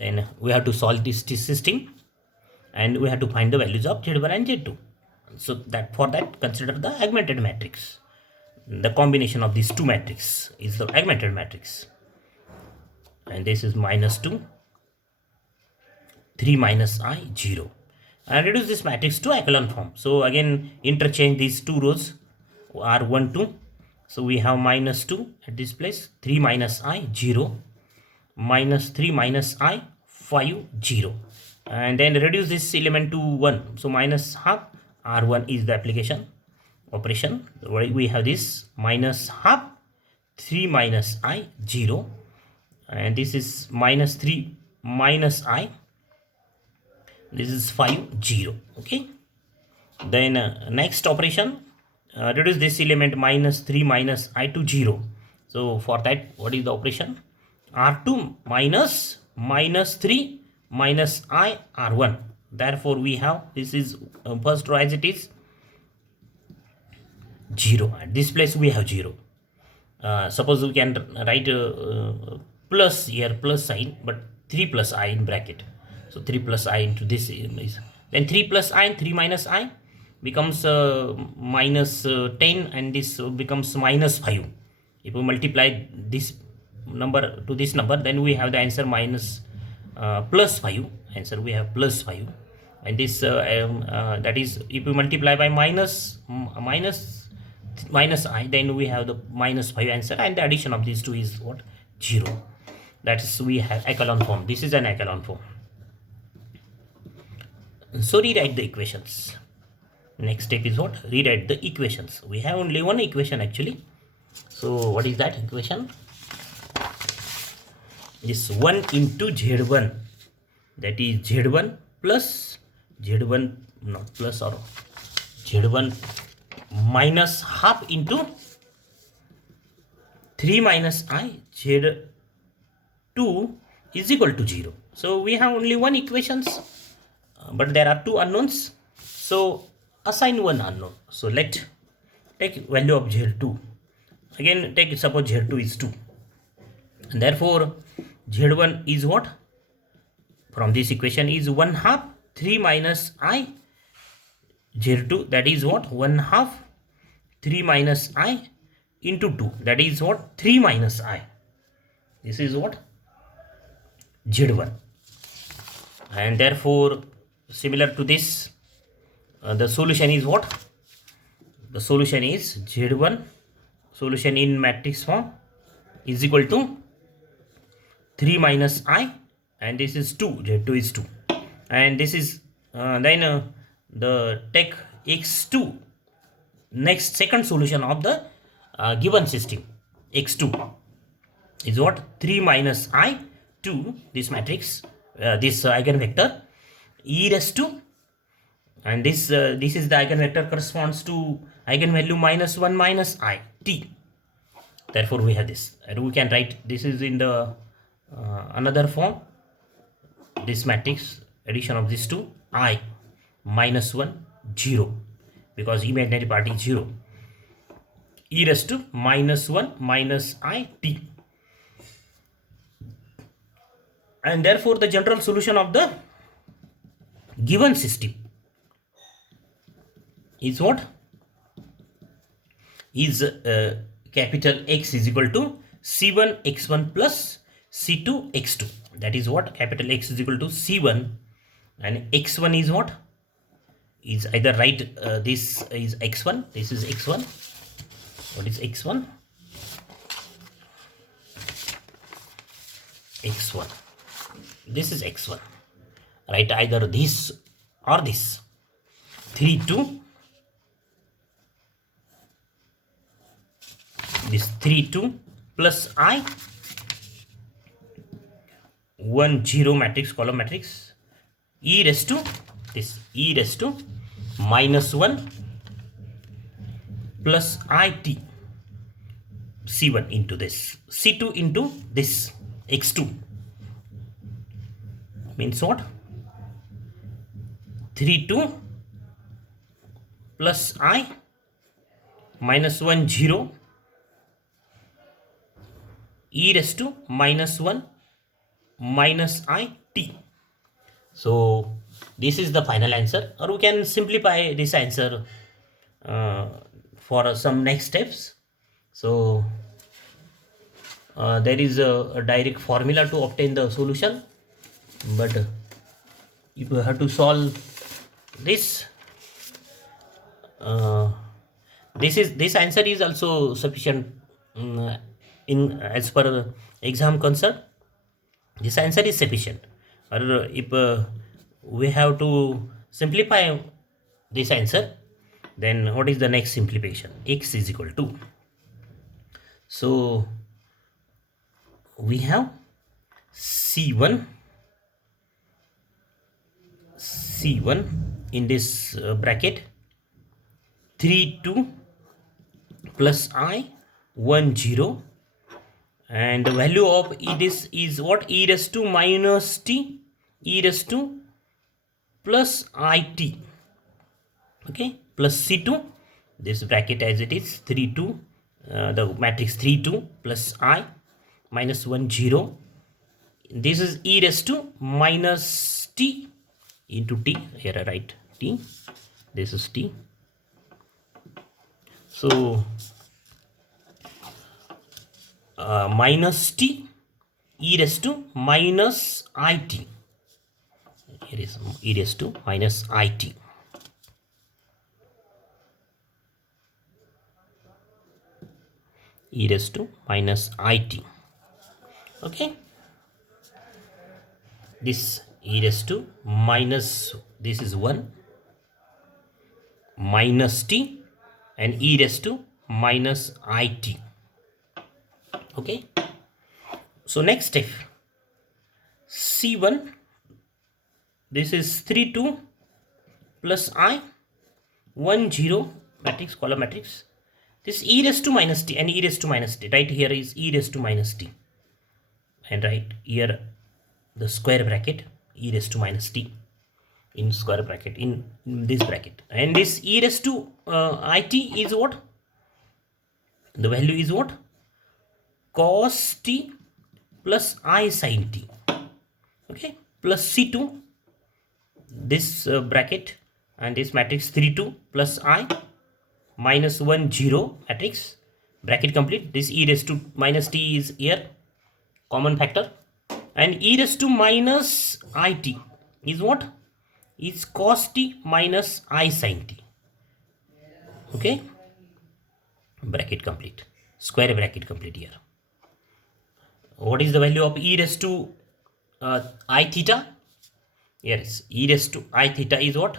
Then we have to solve this system, and we have to find the values of Z1 and Z2. So that for that, consider the augmented matrix. The combination of these two matrices is the augmented matrix, and this is -2, 3 minus I, 0. And reduce this matrix to echelon form. So again, interchange these two rows, R1, 2. So we have -2 at this place, 3 minus I, 0, -3 minus I, 5, 0. And then reduce this element to 1. So minus half, R1 is the application operation. We have this minus half, 3 minus I, 0. And this is -3 minus I. This is 5, 0. Okay. Then next operation, reduce this element -3 minus I to 0. So for that, what is the operation? R2 minus -3 minus I, R1. Therefore we have, this is first row as it is 0. At this place we have 0. Suppose we can write plus here, plus sign, but 3 plus I in bracket. So 3 plus I into this is, then 3 plus I and 3 minus I becomes minus 10, and this becomes -5. If we multiply this number to this number, then we have the answer minus plus 5. Answer we have plus 5. And this that is, if we multiply by minus I, then we have the -5 answer, and the addition of these two is what? 0. That is, we have echelon form. This is an echelon form. So rewrite the equations. Next step is what? Rewrite the equations. We have only one equation actually. So what is that equation? This 1 into Z1, that is Z1 plus Z1, not plus, or Z1 minus half into 3 minus I, Z2 is equal to 0. So we have only one equations, but there are two unknowns. So assign one unknown. So let take value of Z2. Again, take suppose Z2 is 2. And therefore Z1 is what? From this equation is 1/2 3 minus I, Z2, that is what? 1/2 3 minus I into 2, that is what? 3 minus I. This is what? Z1. And therefore, similar to this, the solution is what? The solution is Z1, solution in matrix form, is equal to 3 minus I, and this is 2, Z2 is 2. And this is then the take x2, next second solution of the given system, x2 is what? 3 minus I to this matrix, this eigenvector, e raised to, and this is the eigenvector corresponds to eigenvalue -1 minus I, t. Therefore we have this, and we can write this is in the another form, this matrix, addition of these two, I -1, 0, because imaginary part is 0, e raised to -1 minus I, t. And therefore the general solution of the given system is what? Is capital X is equal to C1 x1 plus C2 x2. That is what? Capital X is equal to C1, and x1 is what? Is either write this is x1, this is x1. What is x1? x1. This is x1. Write either this or this. 3, 2. This 3, 2 plus I, 1, 0 matrix, column matrix, e raised to this, e raised to -1 plus it, c1 into this, c2 into this, x2, means what? 3, 2 plus I -1, 0 e raised to -1 minus I t. So this is the final answer, or we can simplify this answer for some next steps. So there is a direct formula to obtain the solution, but if you have to solve this, this answer is also sufficient in as per exam concept. This answer is sufficient, or if we have to simplify this answer, then what is the next simplification? X is equal to, so we have C1 in this bracket 3 2 plus I 1 0, and the value of this is what? E raised to minus t, e raised to plus it, okay, plus C2, this bracket as it is 3 2, the matrix 3 2 plus I minus 1 0, this is e raised to minus t into t, here I write t, this is t. So minus t e raised to minus it, here is e raised to minus it, e raised to minus it, okay. This e raised to minus, this is 1 minus t, and e raised to minus it, okay. So next step, C1, this is 3 2 plus I 1 0, matrix, column matrix, this e raised to minus t and e raised to minus t, right here is e raised to minus t, and right here the square bracket e raised to minus t in square bracket in this bracket, and this e raised to it is what? The value is what? Cos t plus I sin t, okay, plus C2, this bracket, and this matrix 3 2 plus I minus 1 0, matrix, bracket complete, this e raised to minus t is here, common factor, and e raised to minus it is what? Is cos t minus I sin t, okay, bracket complete, square bracket complete here. What is the value of e raised to I theta? Yes, e raised to I theta is what?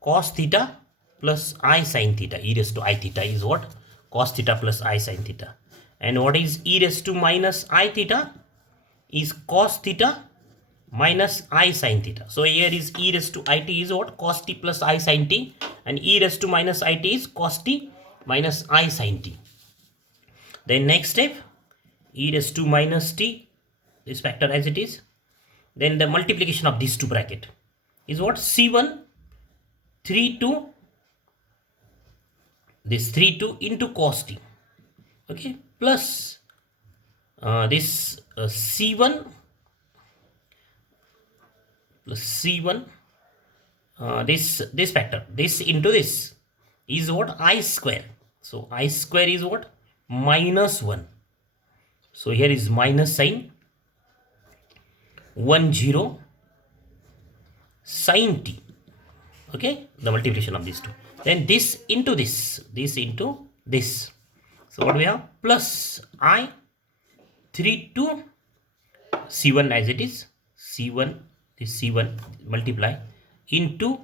Cos theta plus I sin theta. E raised to I theta is what? Cos theta plus I sin theta. And what is e raised to minus I theta? Is cos theta minus I sin theta. So here is e raised to it is what? Cos t plus I sin t, and e raised to minus it is cos t minus I sin t. Then next step, e raised to minus t, this factor as it is. Then the multiplication of these two bracket is what? C1 3 2, this 3 2 into cos t, okay, plus this C1 plus C1, this factor, this into this is what? I square. So I square is what? Minus 1. So here is minus sign, 1 0 sin t, okay, the multiplication of these two. Then this into this into this. So what we have? Plus I 3 2 C1 as it is, C1, this C1 multiply into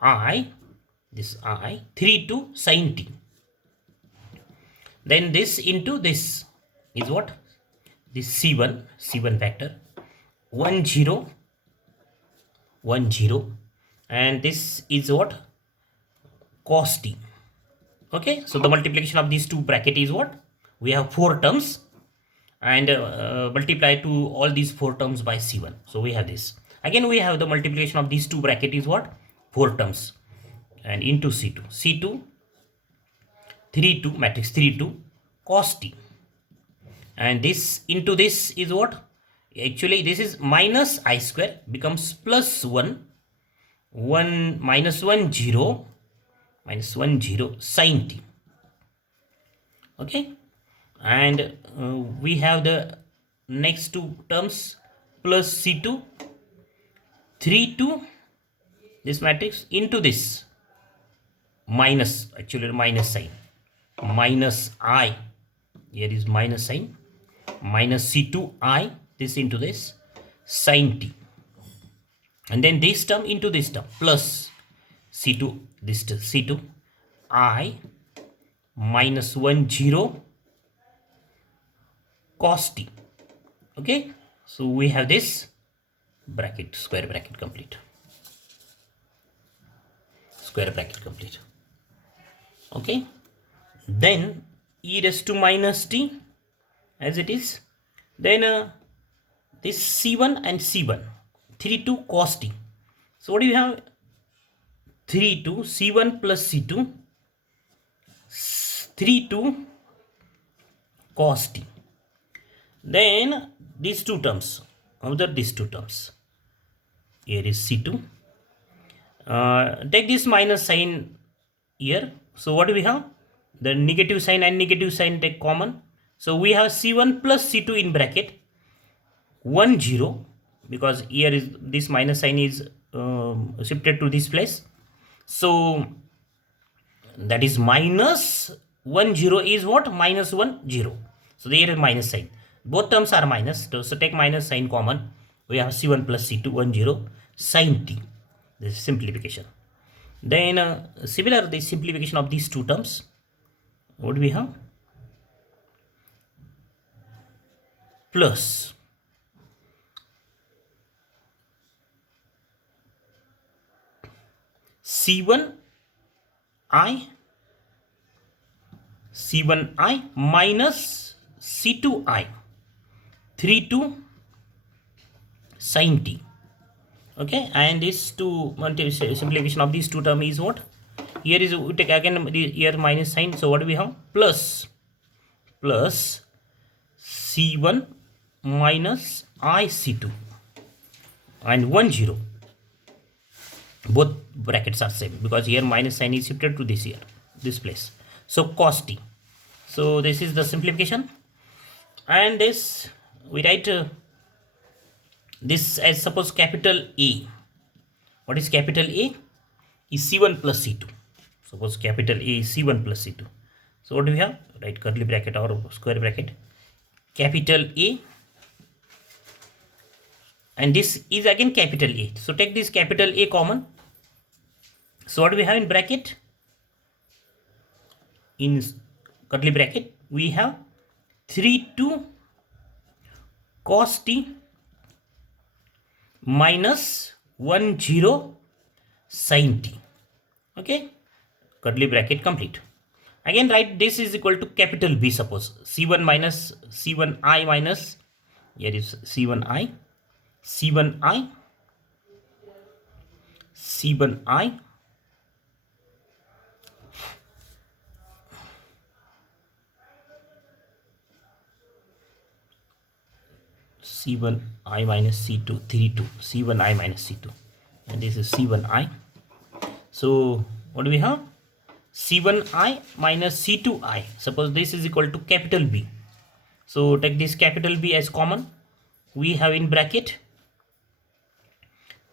I, this I 3 2 sin t. Then this into this is what? This C1 factor 1 0 1 0, and this is what? Cos t, okay. So the multiplication of these two bracket is what? We have 4 terms, and multiply to all these 4 terms by C1. So we have this. Again we have the multiplication of these two bracket is what? 4 terms, and into C2 3 2, matrix 3 2 cos t, and this into this is what? Actually this is minus I square becomes plus 1, 1 minus 1 0 minus 1 0 sin t. Okay, and we have the next two terms plus c2 3 2 this matrix into this minus, actually minus sign, minus I, here is minus sign, minus c2i, this into this sin t, and then this term into this term plus c2, this c2 I minus 1 0 cos t. Okay, so we have this bracket, square bracket complete, square bracket complete. Okay, then e raised to minus t as it is, then this c1 and c1 3 2 cos t. So what do you have? 3 2 c1 plus c2 3 2 cos t. Then these two terms, other these two terms, here is c2, take this minus sign here. So what do we have? The negative sign and negative sign take common. So we have c1 plus c2 in bracket 1 0, because here is this minus sign is shifted to this place. So that is minus 1 0 is what? Minus 1 0. So there is minus sign. Both terms are minus. So take minus sign common. We have c1 plus c2 1 0 sin t. This is simplification. Then similar the simplification of these two terms. What do we have? Plus c1i minus c2i 3 2 sin t. Okay, and this two simplification of these two terms is what? Here is, we take again here minus sign. So what do we have? Plus c1 minus I c2 and 1 0. Both brackets are same because here minus sign is shifted to this here, this place. So cos t. So this is the simplification, and this we write this as suppose capital A. What is capital A? Is c1 plus c2. Suppose capital A is c1 plus c2. So what do we have? Write curly bracket or square bracket, capital A, and this is again capital A. So take this capital A common. So what do we have in bracket? In curly bracket we have 3 2 cos t minus 1 0 sin t. Okay, curly bracket complete. Again write this is equal to capital B. Suppose c1 minus c1i minus, here is c1i c1i c1i c1i minus c2 3 2 c1i minus c2, and this is c1i. So what do we have? c1i minus c2i. Suppose this is equal to capital B. So take this capital B as common. We have in bracket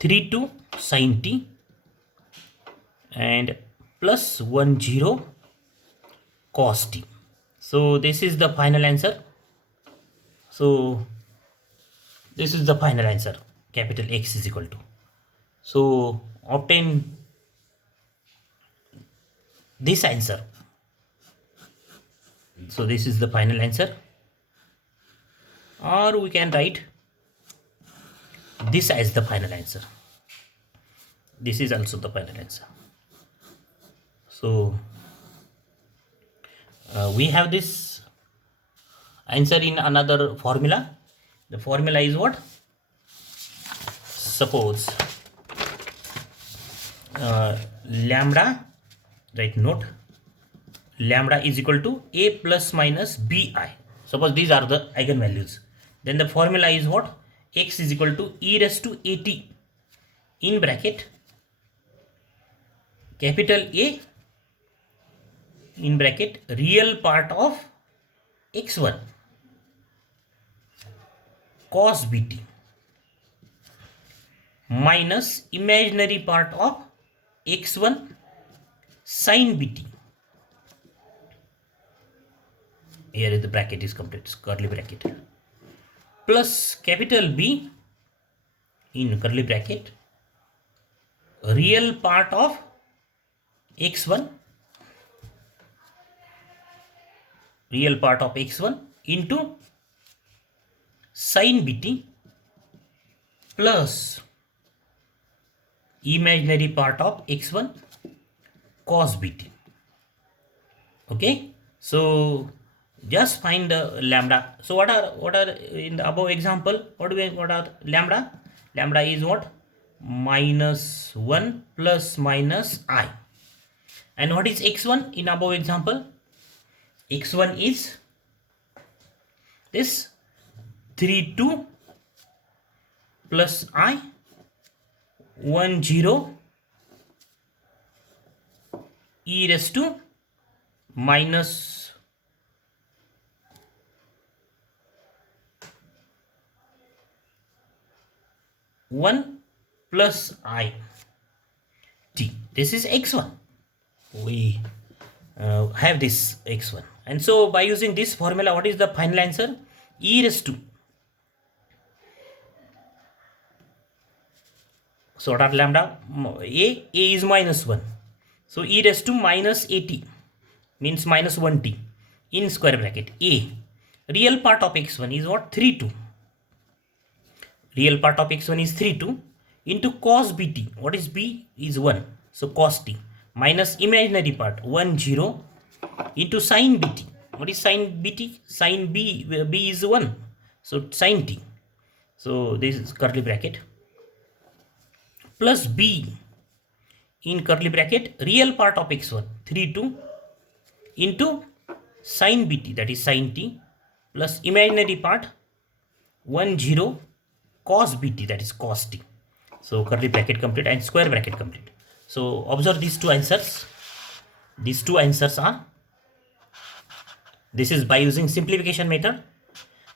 3 2 sin t and plus 1 0 cos t. So this is the final answer. So this is the final answer, capital X is equal to. So obtain this answer. So this is the final answer, or we can write this as the final answer. This is also the final answer. So we have this answer in another formula. The formula is what? Suppose lambda, write note, lambda is equal to a plus minus bi. Suppose these are the eigenvalues. Then the formula is what? x is equal to e raised to at in bracket capital A in bracket real part of x1 cos bt minus imaginary part of x1 sin bt. Here is the bracket is complete, curly bracket, plus capital B in curly bracket real part of x1 into sin bt plus imaginary part of x1 cos bt. Okay, so just find the lambda. So what are in the above example, what are lambda? Lambda is what? Minus 1 plus minus I. And what is x1 in above example? x1 is this 32 plus I 10 e raised to minus 1 plus I t. This is x1. We have this x1, and so by using this formula, what is the final answer? E raised to, so what are lambda? A is minus 1, so e raised to minus at means minus 1t in square bracket a. Real part of x1 is what? 32. Real part of x1 is 32 into cos bt. What is b? Is 1, so cos t minus imaginary part 10 into sin bt. What is sin bt? Sin b is 1, so sin t. So this is curly bracket plus b in curly bracket real part of x1 32 into sin bt, that is sin t, plus imaginary part 10 cos bt, that is cos t. So curly bracket complete and square bracket complete. So observe these two answers. These two answers are, this is by using simplification method.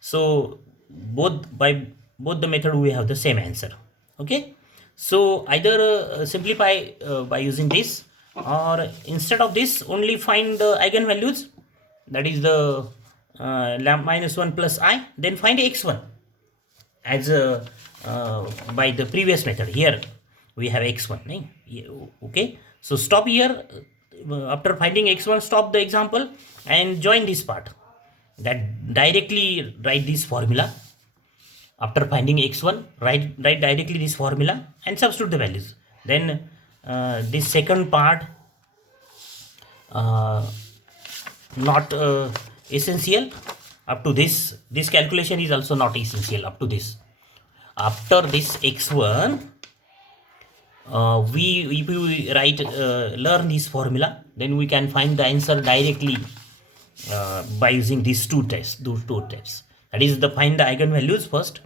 So both the method we have the same answer. Okay, so either simplify by using this, or instead of this only find the eigenvalues, that is the minus 1 plus I, then find x1 as by the previous method. Here we have x1. Okay, so stop here. After finding x1, stop the example and join this part, that directly write this formula. After finding x1, write directly this formula and substitute the values. Then this second part not essential. Up to this calculation is also not essential up to this. After this x1, if we learn this formula, then we can find the answer directly by using these two tests. That is, the find the eigenvalues first,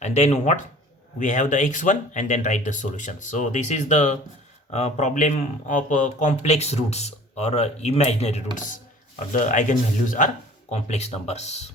and then what we have the x1, and then write the solution. So this is the problem of complex roots or imaginary roots, or the eigenvalues are complex numbers.